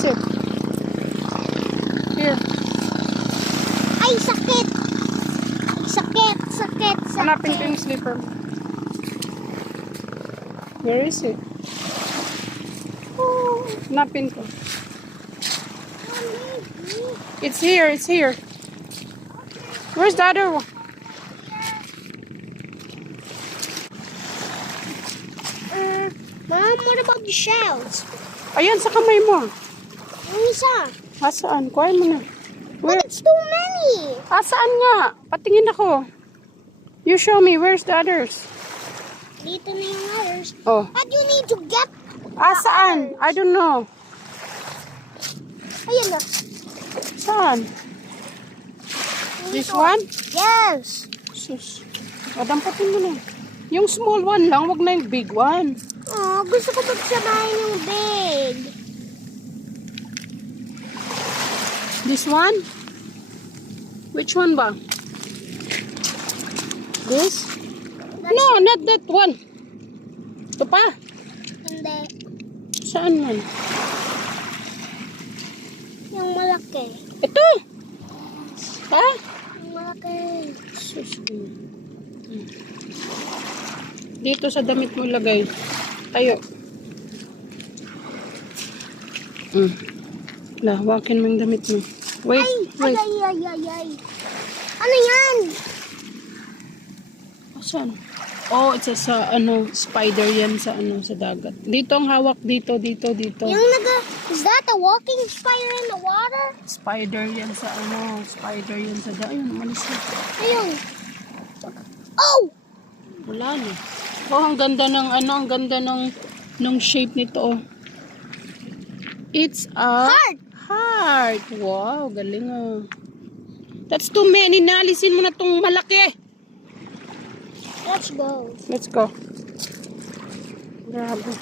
is it? Here. Ay, sakit! Sakit! Hanapin ko yung slipper. Where is it? Oh, Hanapin ko. It's here. Where's the other one? Mom, what about the shells? Ayan, sa kamay mo. Yung isa. Asaan? Kuhain mo na. But it's too many. Asaan nga? Patingin ako. You show me. Where's the others? Dito na yung others. Oh. But you need to get... Asaan? I don't know. Ayan na. Saan? This one? Yes. Sus. Damputin mo na. Yung small one lang, wag na yung big one. Oh, gusto ko magsabahin yung big. This one? Which one ba? This? No, not that one. Ito pa. Hindi. Saan man? Yung malaki. Ito. Ha? Yung malaki. Sus. Dito sa damit mo lagay. Tayo. Lawakin mo yung damit mo. Wait, wait. Ay. Ano yan? Saan? Oh, it's sa spider yan sa sa dagat. Dito ang hawak dito. Is that a walking spider in the water? Spider yan sa spider yan sa dagat. Ayun, malis na. Ayun. Oh! Wala na. Oh, ang ganda ng ang ganda ng shape nito. Oh. It's a heart. Wow, galing ah. That's too many. Naalisin mo na tong malaki. Let's go. Let's go. Grabe.